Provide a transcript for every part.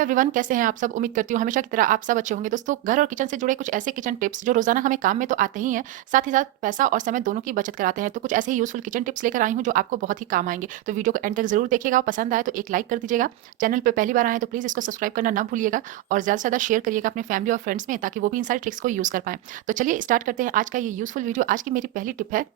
Hello everyone, कैसे हैं आप सब? उम्मीद करती हूँ हमेशा की तरह आप सब अच्छे होंगे। दोस्तों, घर और किचन से जुड़े कुछ ऐसे किचन टिप्स जो रोज़ाना हमें काम में तो आते ही हैं, साथ ही साथ पैसा और समय दोनों की बचत कराते हैं। तो कुछ ऐसे ही यूज़फुल किचन टिप्स लेकर आई हूँ जो आपको बहुत ही काम आएँगे। तो वीडियो को एंड तक ज़रूर देखिएगा और पसंद आए तो एक लाइक कर दीजिएगा। चैनल पे पहली बार आएँ तो प्लीज़ इसको सब्सक्राइब करना ना भूलिएगा और ज़्यादा से ज़्यादा शेयर करिएगा अपने फैमिली और फ्रेंड्स में, ताकि वो भी इन सारी ट्रिक्स को यूज़ कर पाएँ। तो चलिए स्टार्ट करते हैं आज का ये यूज़फुल वीडियो। आज की मेरी पहली टिप है।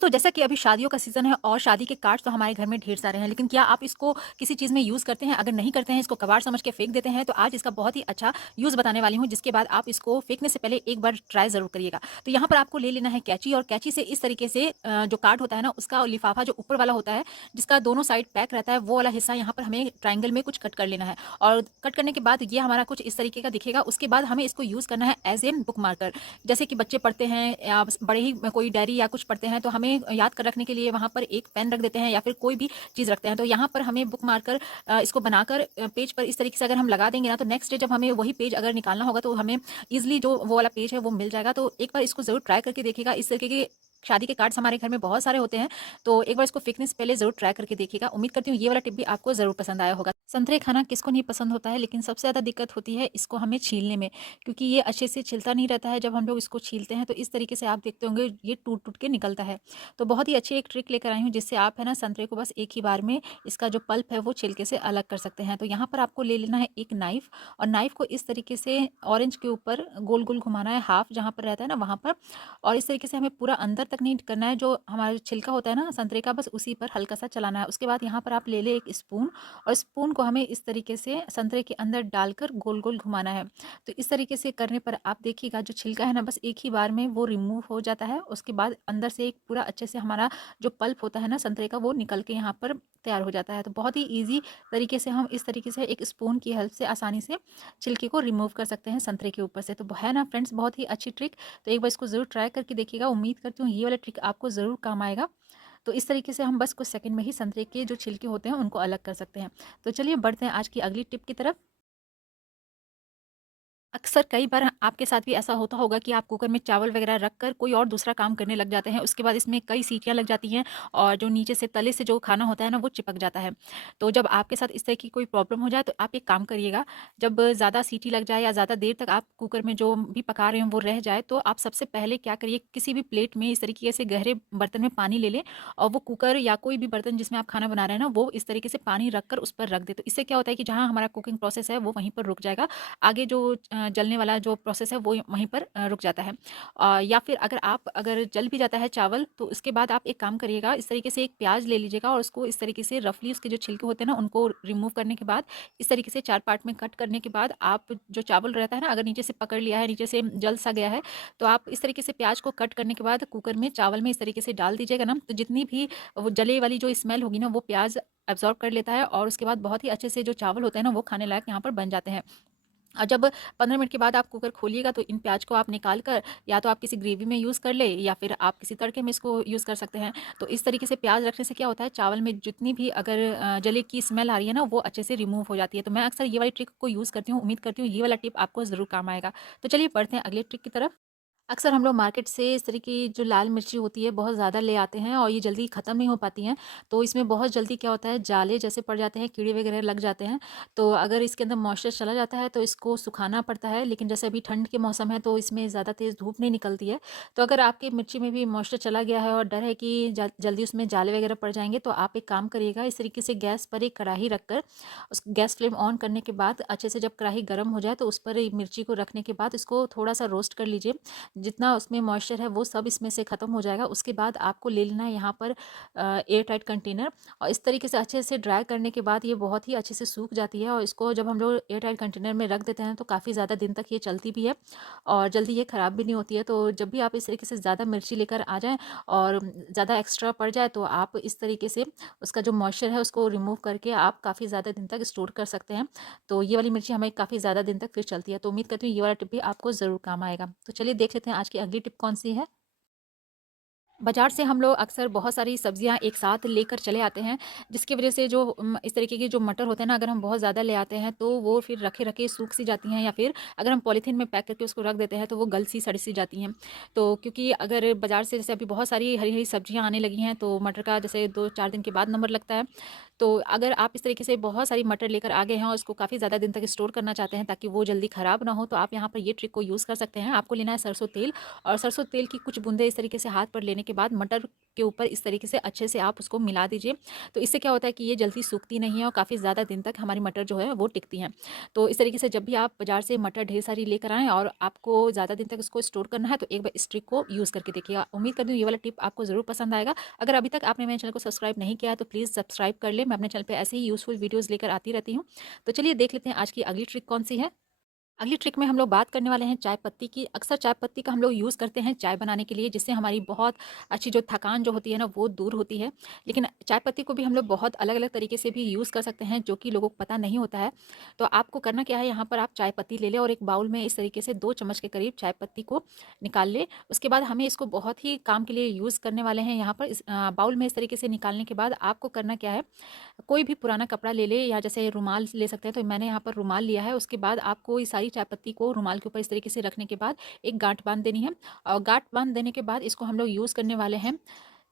तो जैसा कि अभी शादियों का सीज़न है और शादी के कार्ड्स तो हमारे घर में ढेर सारे हैं, लेकिन क्या आप इसको किसी चीज़ में यूज़ करते हैं? अगर नहीं करते हैं, इसको कबाड़ समझ के फेंक देते हैं, तो आज इसका बहुत ही अच्छा यूज़ बताने वाली हूँ, जिसके बाद आप इसको फेंकने से पहले एक बार ट्राई ज़रूर करिएगा। तो यहाँ पर आपको ले लेना है कैंची, और कैंची से इस तरीके से जो कार्ड होता है ना, उसका लिफाफा जो ऊपर वाला होता है, जिसका दोनों साइड पैक रहता है, वो वाला हिस्सा यहाँ पर हमें ट्रायंगल में कुछ कट कर लेना है। और कट करने के बाद ये हमारा कुछ इस तरीके का दिखेगा। उसके बाद हमें इसको यूज़ करना है एज़ ए बुक मार्कर। जैसे कि बच्चे पढ़ते हैं या बड़े ही कोई डायरी या कुछ पढ़ते हैं, तो हमें याद कर रखने के लिए वहाँ पर एक पेन रख देते हैं या फिर कोई भी चीज़ रखते हैं। तो यहाँ पर हमें बुक मार्कर इसको बनाकर पेज पर इस तरीके से अगर हम लगा देंगे ना, तो नेक्स्ट डे जब हमें वही पेज अगर निकालना होगा तो हमें ईजिली जो वो वाला पेज है वो मिल जाएगा। तो एक बार इसको ज़रूर ट्राई करके देखिएगा। इस तरीके के शादी के कार्ड्स हमारे घर में बहुत सारे होते हैं, तो एक बार इसको फेंकने से पहले ज़रूर ट्राई करके देखिएगा। उम्मीद करती हूँ ये वाला टिप भी आपको ज़रूर पसंद आया होगा। संतरे खाना किसको नहीं पसंद होता है, लेकिन सबसे ज़्यादा दिक्कत होती है इसको हमें छीलने में, क्योंकि ये अच्छे से छिलता नहीं रहता है। जब हम लोग इसको छीलते हैं तो इस तरीके से आप देखते होंगे ये टूट टूट के निकलता है। तो बहुत ही अच्छी एक ट्रिक लेकर आई हूँ, जिससे आप है ना संतरे को बस एक ही बार में इसका जो पल्प है वो छिलके से अलग कर सकते हैं। तो यहाँ पर आपको ले लेना है एक नाइफ, और नाइफ को इस तरीके से ऑरेंज के ऊपर गोल गोल घुमाना है, हाफ जहाँ पर रहता है ना वहाँ पर। और इस तरीके से हमें पूरा अंदर तक नहीं करना है, जो हमारा छिलका होता है ना संतरे का, बस उसी पर हल्का सा चलाना है। उसके बाद यहाँ पर आप ले ले एक स्पून, और स्पून को हमें इस तरीके से संतरे के अंदर डालकर गोल गोल घुमाना है। तो इस तरीके से करने पर आप देखिएगा जो छिलका है ना, बस एक ही बार में वो रिमूव हो जाता है। उसके बाद अंदर से एक पूरा अच्छे से हमारा जो पल्प होता है ना संतरे का, वो निकल के यहाँ पर तैयार हो जाता है। तो बहुत ही ईजी तरीके से हम इस तरीके से एक स्पून की हेल्प से आसानी से छिलके को रिमूव कर सकते हैं संतरे के ऊपर से। तो है ना फ्रेंड्स, बहुत ही अच्छी ट्रिक। तो एक बार इसको ज़रूर ट्राई करके देखिएगा। उम्मीद करती हूँ ये वाला ट्रिक आपको ज़रूर काम आएगा। तो इस तरीके से हम बस कुछ सेकंड में ही संतरे के जो छिलके होते हैं उनको अलग कर सकते हैं। तो चलिए बढ़ते हैं आज की अगली टिप की तरफ। अक्सर कई बार आपके साथ भी ऐसा होता होगा कि आप कुकर में चावल वगैरह रखकर कोई और दूसरा काम करने लग जाते हैं। उसके बाद इसमें कई सीटियाँ लग जाती हैं, और जो नीचे से तले से जो खाना होता है ना, वो चिपक जाता है। तो जब आपके साथ इस तरह की कोई प्रॉब्लम हो जाए तो आप एक काम करिएगा। जब ज़्यादा सीटी लग जाए या ज़्यादा देर तक आप कुकर में जो भी पका रहे हो वो रह जाए, तो आप सबसे पहले क्या करिए, किसी भी प्लेट में इस तरीके से गहरे बर्तन में पानी ले लें, और वो कुकर या कोई भी बर्तन जिसमें आप खाना बना रहे हैं ना, वो इस तरीके से पानी रख कर उस पर रख दें। तो इससे क्या होता है कि जहाँ हमारा कुकिंग प्रोसेस है वो वहीं पर रुक जाएगा। आगे जो जलने वाला जो प्रोसेस है वो वहीं पर रुक जाता है। या फिर अगर जल भी जाता है चावल, तो उसके बाद आप एक काम करिएगा, इस तरीके से एक प्याज ले लीजिएगा और उसको इस तरीके से रफली उसके जो छिलके होते हैं ना उनको रिमूव करने के बाद, इस तरीके से 4 पार्ट में कट करने के बाद, आप जो चावल रहता है ना, अगर नीचे से पकड़ लिया है, नीचे से जल सा गया है, तो आप इस तरीके से प्याज को कट करने के बाद कुकर में चावल में इस तरीके से डाल दीजिएगा ना, तो जितनी भी वो जले वाली जो स्मेल होगी ना, वो प्याज एब्जॉर्ब कर लेता है, और उसके बाद बहुत ही अच्छे से जो चावल होते हैं ना वो खाने लायक यहाँ पर बन जाते हैं। और जब 15 मिनट के बाद आप कुकर खोलिएगा, तो इन प्याज को आप निकाल कर या तो आप किसी ग्रेवी में यूज़ कर ले, या फिर आप किसी तड़के में इसको यूज़ कर सकते हैं। तो इस तरीके से प्याज रखने से क्या होता है, चावल में जितनी भी अगर जले की स्मेल आ रही है ना, वो अच्छे से रिमूव हो जाती है। तो मैं अक्सर ये वाली ट्रिक को यूज़ करती हूँ। उम्मीद करती हूँ ये वाला टिप आपको ज़रूर काम आएगा। तो चलिए बढ़ते हैं अगले ट्रिक की तरफ। अक्सर हम लोग मार्केट से इस तरह की जो लाल मिर्ची होती है बहुत ज़्यादा ले आते हैं, और ये जल्दी ख़त्म नहीं हो पाती हैं। तो इसमें बहुत जल्दी क्या होता है, जाले जैसे पड़ जाते हैं, कीड़े वगैरह लग जाते हैं। तो अगर इसके अंदर मॉइस्चर चला जाता है तो इसको सुखाना पड़ता है। लेकिन जैसे अभी ठंड के मौसम है तो इसमें ज़्यादा तेज़ धूप नहीं निकलती है। तो अगर आपकी मिर्ची में भी मॉइस्चर चला गया है और डर है कि जल्दी उसमें जाले वगैरह पड़ जाएंगे, तो आप एक काम करिएगा, इस तरीके से गैस पर एक कढ़ाई रखकर उस गैस फ्लेम ऑन करने के बाद अच्छे से जब कढ़ाई गर्म हो जाए, तो उस पर मिर्ची को रखने के बाद इसको थोड़ा सा रोस्ट कर लीजिए। जितना उसमें मॉइस्चर है वो सब इसमें से ख़त्म हो जाएगा। उसके बाद आपको ले लेना है यहाँ पर एयर टाइट कंटेनर, और इस तरीके से अच्छे से ड्राई करने के बाद ये बहुत ही अच्छे से सूख जाती है। और इसको जब हम लोग एयर टाइट कंटेनर में रख देते हैं तो काफ़ी ज़्यादा दिन तक ये चलती भी है, और जल्दी ये ख़राब भी नहीं होती है। तो जब भी आप इस तरीके से ज़्यादा मिर्ची लेकर आ जाएँ और ज़्यादा एक्स्ट्रा पड़ जाए, तो आप इस तरीके से उसका जो मॉइस्चर है उसको रिमूव करके आप काफ़ी ज़्यादा दिन तक स्टोर कर सकते हैं। तो ये वाली मिर्ची हमें काफ़ी ज़्यादा दिन तक फिर चलती है। तो उम्मीद करती हूँ ये वाला टिप भी आपको ज़रूर काम आएगा। तो चलिए देख लेते हैं आज की अगली टिप कौन सी है। बाज़ार से हम लोग अक्सर बहुत सारी सब्जियां एक साथ लेकर चले आते हैं, जिसकी वजह से जो इस तरीके के जो मटर होते हैं ना, अगर हम बहुत ज़्यादा ले आते हैं तो वो फिर रखे रखे सूख सी जाती हैं, या फिर अगर हम पॉलीथीन में पैक करके उसको रख देते हैं तो वो गल सी सड़ सी जाती हैं। तो क्योंकि अगर बाज़ार से जैसे अभी बहुत सारी हरी हरी सब्जियां आने लगी हैं, तो मटर का जैसे 2-4 दिन के बाद नंबर लगता है, तो अगर आप इस तरीके से बहुत सारी मटर लेकर आ गए हैं और उसको काफ़ी ज़्यादा दिन तक स्टोर करना चाहते हैं ताकि वो जल्दी ख़राब ना हो, तो आप यहाँ पर ये ट्रिक को यूज़ कर सकते हैं। आपको लेना है सरसों तेल, और सरसों तेल की कुछ बूंदे इस तरीके से हाथ पर लेने के बाद मटर के ऊपर इस तरीके से अच्छे से आप उसको मिला दीजिए। तो इससे क्या होता है कि ये जल्दी सूखती नहीं है और काफ़ी ज़्यादा दिन तक हमारी मटर जो है वो टिकती हैं। तो इस तरीके से जब भी आप बाज़ार से मटर ढेर सारी लेकर आएँ और आपको ज़्यादा दिन तक उसको स्टोर करना है, तो एक बार इस ट्रिक को यूज़ करके देखिएगा। उम्मीद करती हूँ ये वाला टिप आपको ज़रूर पसंद आएगा। अगर अभी तक आपने मेरे चैनल को सब्सक्राइब नहीं किया है तो प्लीज़ सब्सक्राइब कर लें। मैं अपने चैनल पे ऐसे ही यूज़फुल वीडियोज़ लेकर आती रहती हूँ। तो चलिए देख लेते हैं आज की अगली ट्रिक कौन सी है। अगली ट्रिक में हम लोग बात करने वाले हैं चाय पत्ती की। अक्सर चाय पत्ती का हम लोग यूज़ करते हैं चाय बनाने के लिए, जिससे हमारी बहुत अच्छी जो थकान जो होती है ना वो दूर होती है। लेकिन चाय पत्ती को भी हम लोग बहुत अलग-अलग तरीके से भी यूज़ कर सकते हैं, जो कि लोगों को पता नहीं होता है। तो आपको करना क्या है, यहाँ पर आप चाय पत्ती ले लें और एक बाउल में इस तरीके से 2 चम्मच के करीब चाय पत्ती को निकाल लें। उसके बाद हमें इसको बहुत ही काम के लिए यूज़ करने वाले हैं यहाँ पर। इस बाउल में इस तरीके से निकालने के बाद आपको करना क्या है, कोई भी पुराना कपड़ा ले ले या जैसे रुमाल ले सकते हैं, तो मैंने यहाँ पर रुमाल लिया है। उसके बाद आपको ये सारी चाय पत्ती को रुमाल के ऊपर इस तरीके से रखने के बाद एक गांठ बांध देनी है, और गांठ बांध देने के बाद इसको हम लोग यूज़ करने वाले हैं।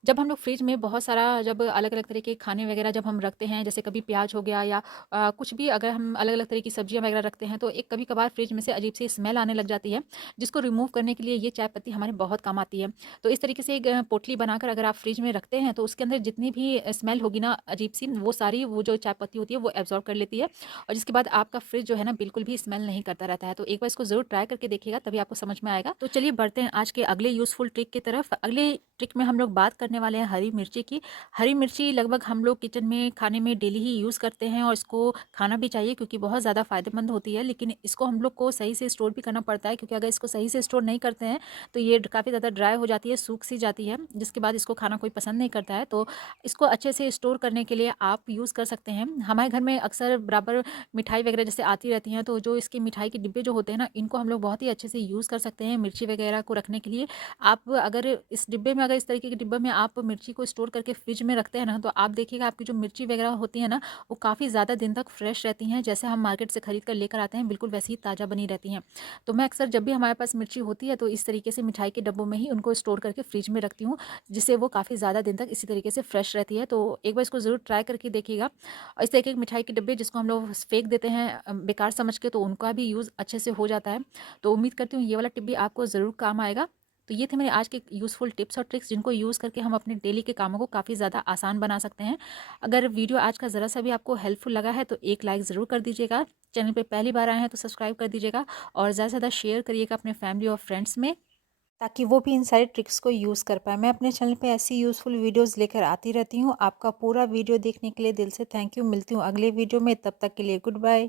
जब हम लोग फ्रिज में बहुत सारा जब अलग-अलग तरह के खाने वगैरह जब हम रखते हैं, जैसे कभी प्याज हो गया या कुछ भी अगर हम अलग-अलग तरह की सब्जियाँ वगैरह रखते हैं, तो एक कभी-कभार फ्रिज में से अजीब-सी स्मेल आने लग जाती है, जिसको रिमूव करने के लिए ये चाय पत्ती हमारे बहुत काम आती है। तो इस तरीके से एक पोटली बनाकर अगर आप फ्रिज में रखते हैं, तो उसके अंदर जितनी भी स्मेल होगी ना अजीब-सी, वो सारी वो जो चाय पत्ती होती है वो एब्ज़ॉर्ब कर लेती है, और जिसके बाद आपका फ्रिज जो है ना बिल्कुल भी स्मेल नहीं करता रहता है। तो एक बार इसको ज़रूर ट्राई करके देखिएगा, तभी आपको समझ में आएगा। तो चलिए बढ़ते हैं आज के अगले यूज़फुल ट्रिक की तरफ। अगले ट्रिक में हम लोग बात करने वाले हैं हरी मिर्ची की। हरी मिर्ची लगभग हम लोग किचन में खाने में डेली ही यूज़ करते हैं, और इसको खाना भी चाहिए क्योंकि बहुत ज़्यादा फ़ायदेमंद होती है। लेकिन इसको हम लोग को सही से स्टोर भी करना पड़ता है, क्योंकि अगर इसको सही से स्टोर नहीं करते हैं तो ये काफ़ी ज़्यादा ड्राई हो जाती है, सूख सी जाती है, जिसके बाद इसको खाना कोई पसंद नहीं करता है। तो इसको अच्छे से स्टोर करने के लिए आप यूज़ कर सकते हैं। हमारे घर में अक्सर बराबर मिठाई वगैरह जैसे आती रहती हैं, तो जो इसकी मिठाई के डिब्बे जो होते हैं ना, इनको हम लोग बहुत ही अच्छे से यूज़ कर सकते हैं मिर्ची वगैरह को रखने के लिए। आप अगर इस डिब्बे में, अगर इस तरीके के डिब्बे में आप मिर्ची को स्टोर करके फ्रिज में रखते हैं ना, तो आप देखिएगा आपकी जो मिर्ची वगैरह होती है ना, वो काफ़ी ज़्यादा दिन तक फ्रेश रहती हैं। जैसे हम मार्केट से खरीद कर लेकर आते हैं, बिल्कुल वैसी ही ताज़ा बनी रहती हैं। तो मैं अक्सर जब भी हमारे पास मिर्ची होती है, तो इस तरीके से मिठाई के डब्बों में ही उनको स्टोर करके फ्रिज में रखती हूँ, जिससे वो काफ़ी ज़्यादा दिन तक इसी तरीके से फ्रेश रहती है। तो एक बार इसको ज़रूर ट्राई करके देखिएगा। और इस तरीके के मिठाई के डिब्बे जिसको हम लोग फेंक देते हैं बेकार समझ के, तो उनका भी यूज़ अच्छे से हो जाता है। तो उम्मीद करती हूँ ये वाला टिप भी आपको ज़रूर काम आएगा। तो ये थे मेरे आज के यूज़फुल टिप्स और ट्रिक्स, जिनको यूज़ करके हम अपने डेली के कामों को काफ़ी ज़्यादा आसान बना सकते हैं। अगर वीडियो आज का ज़रा सा भी आपको हेल्पफुल लगा है, तो एक लाइक ज़रूर कर दीजिएगा। चैनल पे पहली बार आए हैं तो सब्सक्राइब कर दीजिएगा, और ज़्यादा से ज़्यादा शेयर करिएगा अपने फैमिली और फ्रेंड्स में, ताकि वो भी इन सारे ट्रिक्स को यूज़ कर पाए। मैं अपने चैनल पे ऐसी यूज़फुल वीडियोज़ लेकर आती रहती हूँ। आपका पूरा वीडियो देखने के लिए दिल से थैंक यू। मिलती हूँ अगले वीडियो में, तब तक के लिए गुड बाय।